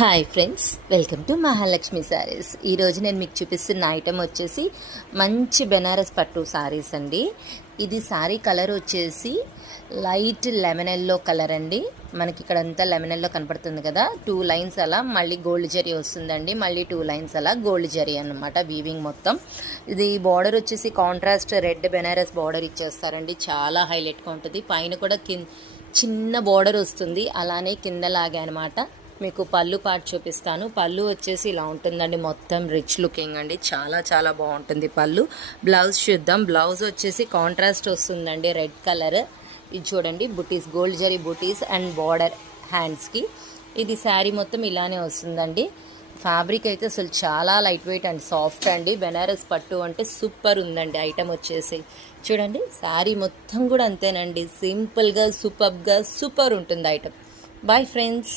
Hi friends, welcome to Mahalakshmi saris. ఈరోజు నేను మీకు చూపిస్తున్న ఐటెం వచ్చేసి మంచి బెనారస్ పట్టు శారీస్ అండి. ఇది శారీ కలర్ వచ్చేసి లైట్ లెమన్ ఎల్లో కలర్ అండి. మనకి ఇక్కడ అంతా లెమన్ ఎల్లో కనపడుతుంది కదా, 2 లైన్స్ అలా మళ్ళీ గోల్డ్ జరీ వస్తుందండి, మళ్ళీ 2 లైన్స్ అలా గోల్డ్ జరీ అనమాట వీవింగ్ మొత్తం. ఇది బార్డర్ వచ్చేసి కాంట్రాస్ట్ రెడ్ బెనారస్ బార్డర్ ఇచ్చేస్తారండి, చాలా హైలైట్గా ఉంటుంది. పైన కూడా చిన్న బార్డర్ వస్తుంది, అలానే కిందలాగే అనమాట. మీకు పళ్ళు పార్ట్ చూపిస్తాను. పళ్ళు వచ్చేసి ఇలా ఉంటుందండి, మొత్తం రిచ్ లుకింగ్ అండి, చాలా చాలా బాగుంటుంది పళ్ళు. బ్లౌజ్ చూద్దాం. బ్లౌజ్ వచ్చేసి కాంట్రాస్ట్ వస్తుందండి, రెడ్ కలర్. ఇది చూడండి, బుటీస్, gold zari buttis and border హ్యాండ్స్కి. ఇది శారీ మొత్తం ఇలానే వస్తుందండి. ఫ్యాబ్రిక్ అయితే అసలు చాలా లైట్ వెయిట్ అండ్ సాఫ్ట్ అండి. బెనారస్ పట్టు అంటే సూపర్ ఉందండి ఐటమ్ వచ్చేసి. చూడండి, శారీ మొత్తం కూడా అంతేనండి, సింపుల్గా సూపర్గా సూపర్ ఉంటుంది ఐటమ్. Bye friends.